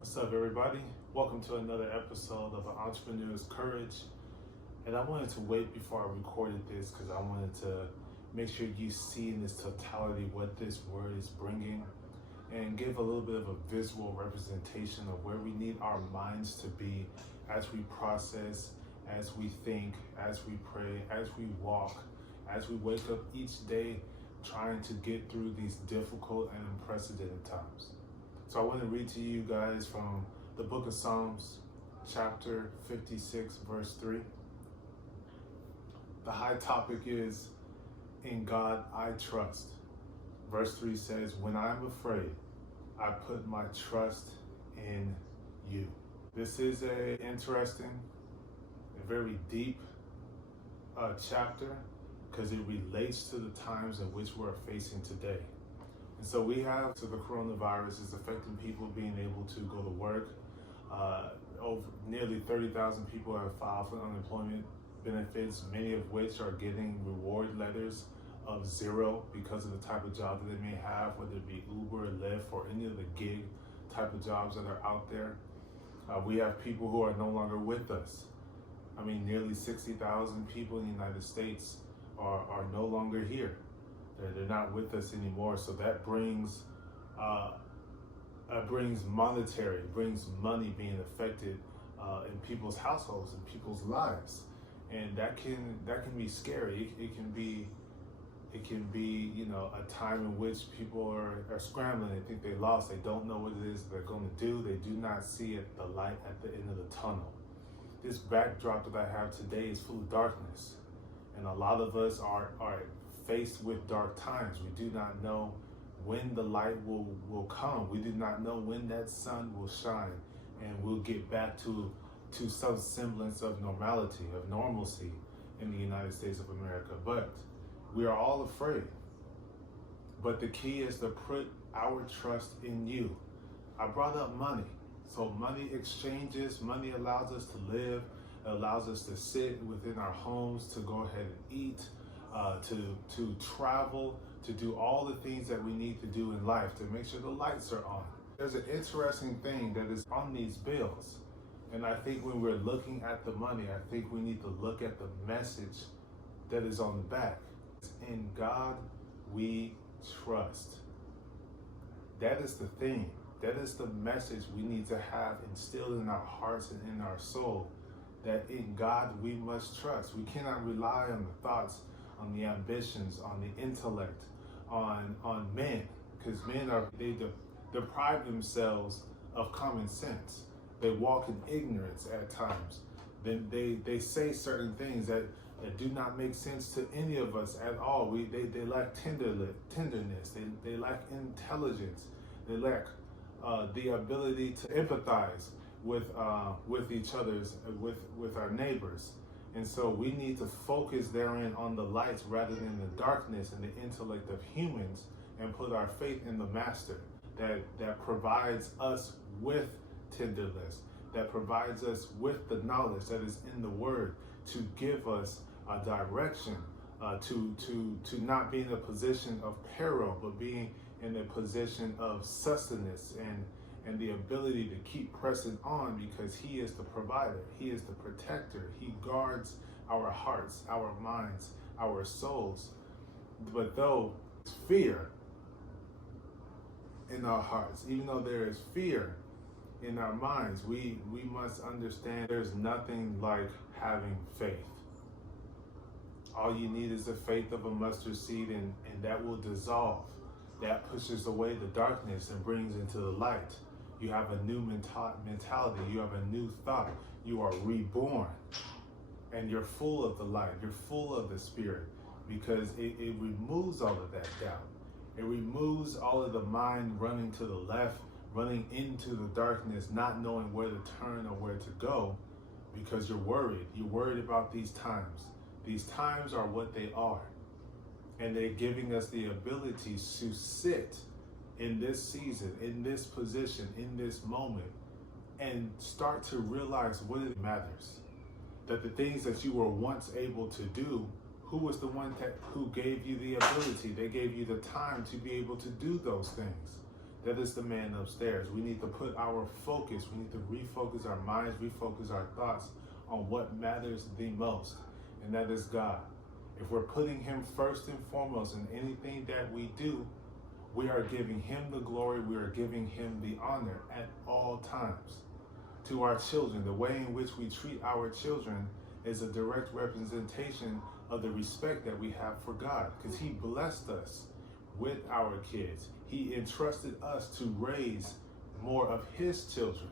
What's up, everybody? Welcome to another episode of An Entrepreneur's Courage. And I wanted to wait before I recorded this because I wanted to make sure you see in this totality what this word is bringing and give a little bit of a visual representation of where we need our minds to be as we process, as we think, as we pray, as we walk, as we wake up each day trying to get through these difficult and unprecedented times. So I want to read to you guys from the book of Psalms, chapter 56, verse 3. The high topic is, "In God I trust." Verse 3 says, "When I'm afraid, I put my trust in you." This is a interesting, a very deep chapter because it relates to the times in which we're facing today. And so we have the coronavirus is affecting people being able to go to work. Over nearly 30,000 people have filed for unemployment benefits, many of which are getting reward letters of zero because of the type of job that they may have, whether it be Uber, Lyft, or any of the gig type of jobs that are out there. We have people who are no longer with us. I mean, nearly 60,000 people in the United States are no longer here. They're not with us anymore. So that brings brings money being affected in people's households and people's lives, and that can be scary. It can be a time in which people are scrambling. They think they lost. They don't know what it is they're going to do. They do not see the light at the end of the tunnel. This backdrop that I have today is full of darkness, and a lot of us are faced with dark times. We do not know when the light will come. We do not know when that sun will shine and we'll get back to some semblance of normality, of normalcy in the United States of America. But we are all afraid. But the key is to put our trust in you. I brought up money. So money exchanges, money allows us to live, allows us to sit within our homes, to go ahead and eat, to travel, to do all the things that we need to do in life, to make sure the lights are on. There's an interesting thing that is on these bills. And I think when we're looking at the money, I think we need to look at the message that is on the back. In God we trust. That is the thing. That is the message we need to have instilled in our hearts and in our soul, that in God we must trust. We cannot rely on the thoughts, on the ambitions, on the intellect, on men, because men they deprive themselves of common sense. They walk in ignorance at times. Then they say certain things that do not make sense to any of us at all. They lack tenderness. They lack intelligence. They lack the ability to empathize with each other's, with our neighbors. And so we need to focus therein on the lights rather than the darkness and the intellect of humans, and put our faith in the Master that provides us with tenderness, that provides us with the knowledge that is in the Word to give us a direction, to not be in a position of peril, but being in a position of sustenance and the ability to keep pressing on, because He is the provider, He is the protector, He guards our hearts, our minds, our souls. But though fear in our hearts, even though there is fear in our minds, we must understand there's nothing like having faith. All you need is the faith of a mustard seed, and that will dissolve. That pushes away the darkness and brings into the light. You have a new mentality. You have a new thought. You are reborn. And you're full of the light. You're full of the Spirit, because it removes all of that doubt. It removes all of the mind running to the left, running into the darkness, not knowing where to turn or where to go, because you're worried. You're worried about these times. These times are what they are. And they're giving us the ability to sit in this season, in this position, in this moment, and start to realize what it matters. That the things that you were once able to do, who was the one who gave you the ability? They gave you the time to be able to do those things. That is the man upstairs. We need to put our focus, we need to refocus our minds, refocus our thoughts on what matters the most, and that is God. If we're putting him first and foremost in anything that we do, we are giving him the glory, we are giving him the honor at all times. To our children, the way in which we treat our children is a direct representation of the respect that we have for God, because he blessed us with our kids. He entrusted us to raise more of his children.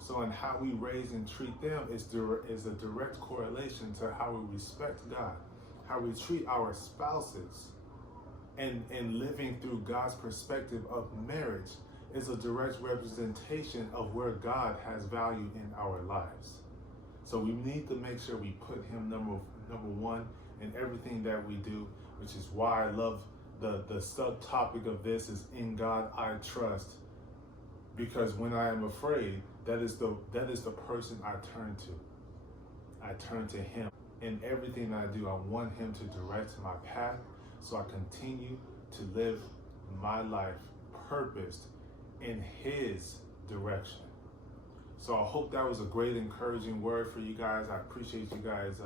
So in how we raise and treat them is a direct correlation to how we respect God, how we treat our spouses, and living through God's perspective of marriage is a direct representation of where God has value in our lives. So we need to make sure we put him number one in everything that we do, which is why I love the subtopic of this is in God I trust, because when I am afraid, that is the person I turn to. I turn to him. In everything I do, I want him to direct my path so I continue to live my life purposed in his direction. So I hope that was a great encouraging word for you guys. I appreciate you guys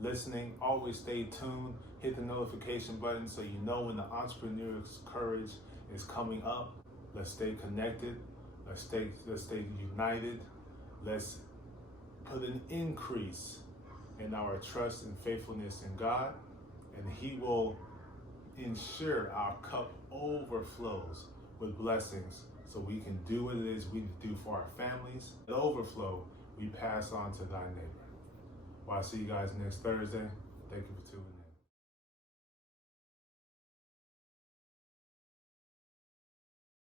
listening. Always stay tuned. Hit the notification button so you know when the Entrepreneur's Courage is coming up. Let's stay connected. Let's stay united. Let's put an increase in our trust and faithfulness in God, and he will ensure our cup overflows with blessings so we can do what it is we do for our families. The overflow we pass on to thy neighbor. Well, I'll see you guys next Thursday. Thank you for tuning in.